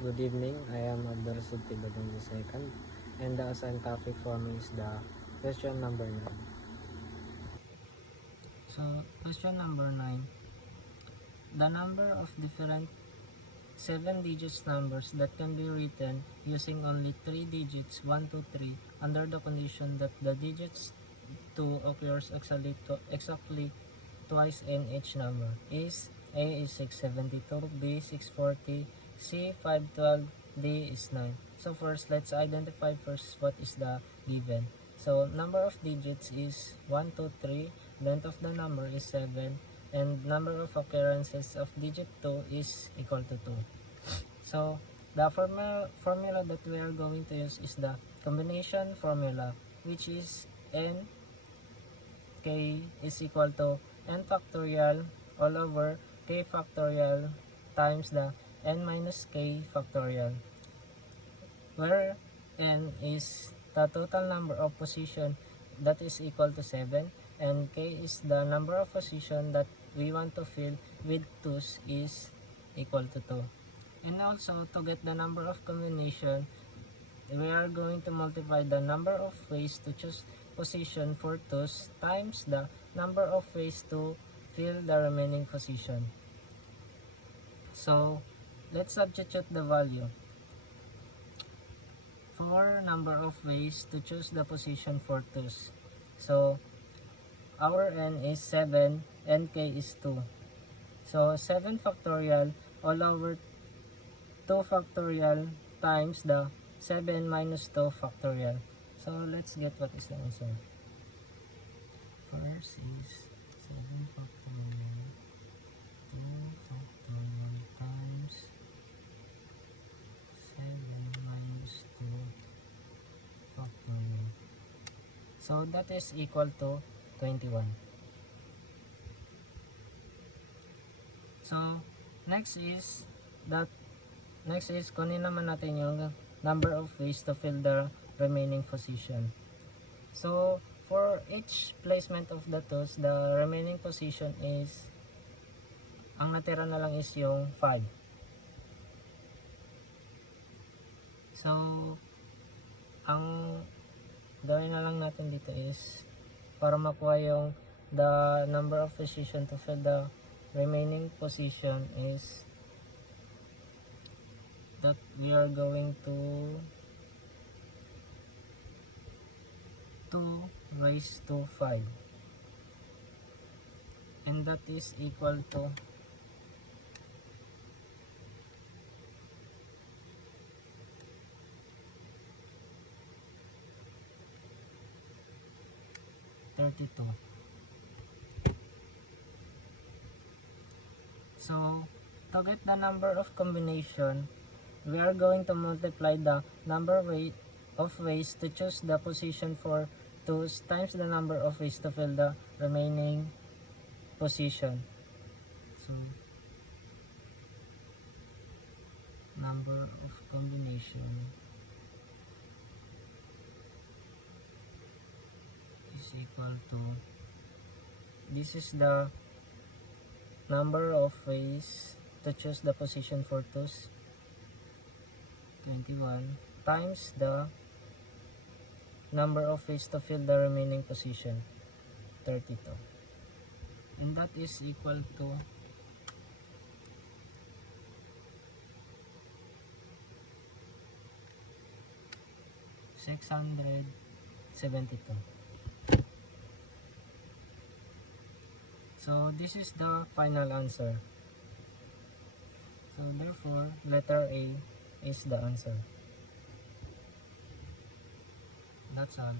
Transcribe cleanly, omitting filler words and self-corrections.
Good evening. I am Abdurrasid Tibadong II, and the assigned topic for me is the question number 9. So, question number 9. The number of different 7 digits numbers that can be written using only 3 digits 1, 2, 3 under the condition that the digits 2 occurs exactly twice in each number is A is 672, B 640, C 512, D is 9. So first, let's identify first what is the given. So number of digits is 1, 2, 3, length of the number is 7, and number of occurrences of digit 2 is equal to 2. So the formula that we are going to use is the combination formula, which is n k is equal to n factorial all over k factorial times the n minus k factorial, where n is the total number of position that is equal to 7, and k is the number of position that we want to fill with 2's is equal to 2. And also, to get the number of combination, we are going to multiply the number of ways to choose position for 2's times the number of ways to fill the remaining position. So, let's substitute the value. For number of ways to choose the position for 2's. So, our n is 7 and k is 2. So, 7 factorial all over 2 factorial times the 7 minus 2 factorial. So, let's get what is the answer. First is 7 factorial, 2 factorial times 7 minus 2 factorial. So, that is equal to 21. So, next is kunin naman natin yung number of ways to fill the remaining position. So, for each placement of the 2's, the remaining position is, ang natira na lang is yung 5. So, ang gawin na lang natin dito is, para makuha yung the number of position to fill the remaining position is that we are going to 2 raised to 5, and that is equal to 32. So, to get the number of combination, we are going to multiply the number of ways to choose the position for 2's times the number of ways to fill the remaining position. So, number of combination is equal to, this is the number of ways to choose the position for 2's, 21, times the number of ways to fill the remaining position, 32. And that is equal to 672. So this is the final answer. So therefore, letter A is the answer. That's all.